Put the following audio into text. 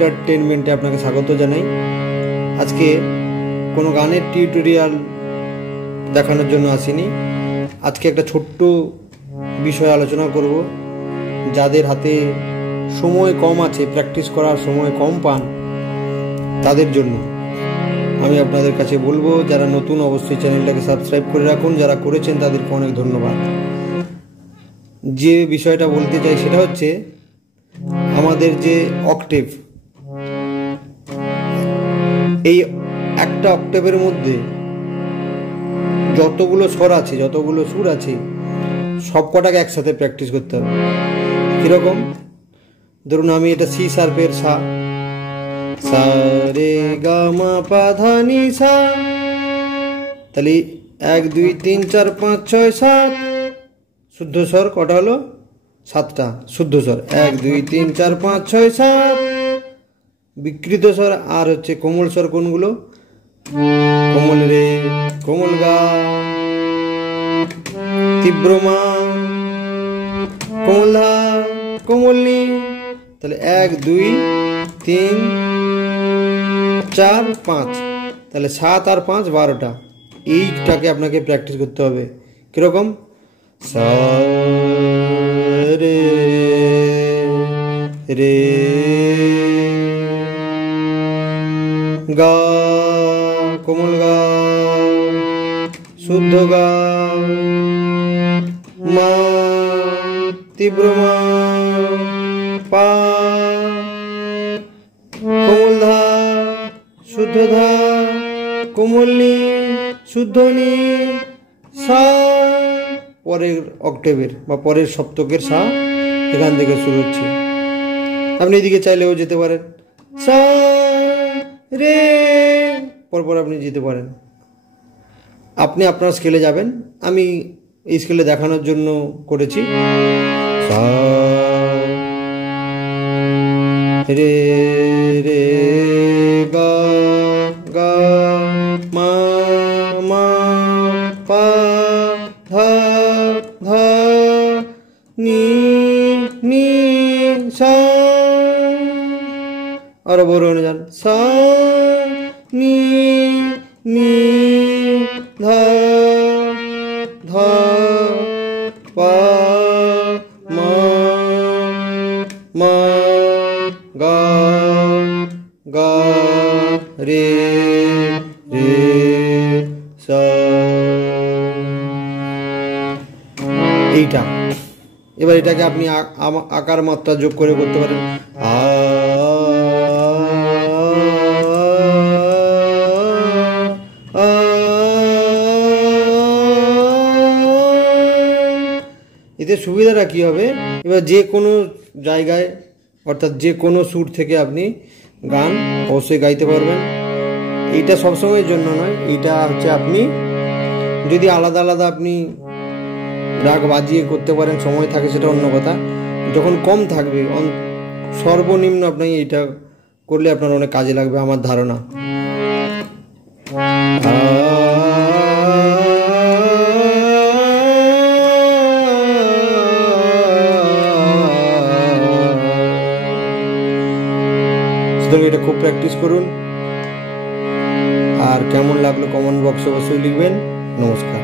এন্টারটেনমেন্টে আপনাকে স্বাগত জানাই। আজকে কোনো গানের টিউটোরিয়াল দেখানোর জন্য আসিনি। আজকে একটা ছোট্ট বিষয় আলোচনা করব। যাদের হাতে সময় কম আছে, প্র্যাকটিস করার সময় কম পান, তাদের জন্য আমি আপনাদের কাছে বলবো, যারা নতুন অবশ্যই চ্যানেলটাকে সাবস্ক্রাইব করে রাখুন, যারা করেছেন তাদেরকে অনেক ধন্যবাদ। যে বিষয়টা বলতে চাই সেটা হচ্ছে আমাদের যে অক্টেভ, এই একটা অক্টেভের মধ্যে যতগুলো স্বর আছে, যতগুলো সুর আছে, সব কটাকে একসাথে প্র্যাকটিস করতে হবে। কীরকম? ধরুন আমি এটা সি শার্পের সা, সা রে গা মা পা ধা নি সা, তাহলে 1 2 3 4 5 6 7 শুদ্ধ স্বর কটা হলো? 7টা শুদ্ধ স্বর। 1 2 3 4 5 6 7। বিকৃত স্বর আর হচ্ছে কোমল স্বর কোনগুলো? কোমল রে, কোমল গা, তীব্র মা, কোমল ধা, কোমল নি। তাহলে 1 2 3 4 5, তাহলে 7 আর 5 12টা। এইটাকে আপনাকে প্র্যাকটিস করতে হবে। কিরকম? সা রে রে গা, কোমল গা, শুদ্ধ গা, মা, তীব্র মা, পা, কোমল ধা, শুদ্ধ ধা, কোমল নি, শুদ্ধ নি, সা। পরের অক্টেভের বা পরের সপ্তকের সা এখান থেকে শুরু হচ্ছে। আপনি এদিকে চাইলেও যেতে পারেন, সা রে, পরপর আপনি যেতে পারেন। আপনি আপনার স্কেলে যাবেন, আমি এই স্কেলে দেখানোর জন্য করেছি। সা রে রে গা গা মা মা পা ধা ধা নি নি সা। আরো বড় হয়ে যান, সা নি নি ধা ধা পা মা মা গা গা রে রে সা। এইটা এবার এটাকে আপনি আকার মাত্রা যোগ করে করতে পারেন। এতে সুবিধাটা কী হবে? এবার যে কোনো জায়গায়, অর্থাৎ যে কোনো সুর থেকে আপনি গান অবশ্যই গাইতে পারবেন। এইটা সবসময়ের জন্য নয়, এইটা হচ্ছে আপনি যদি আলাদা আলাদা আপনি রাগ বাজিয়ে করতে পারেন, সময় থাকে, সেটা অন্য কথা। যখন কম থাকবে, সর্বনিম্ন আপনি এইটা করলে আপনার অনেক কাজে লাগবে আমার ধারণা। সুতরাং এটা খুব প্র্যাকটিস করুন। আর কেমন লাগলো কমেন্ট বক্সে অবশ্যই লিখবেন। নমস্কার।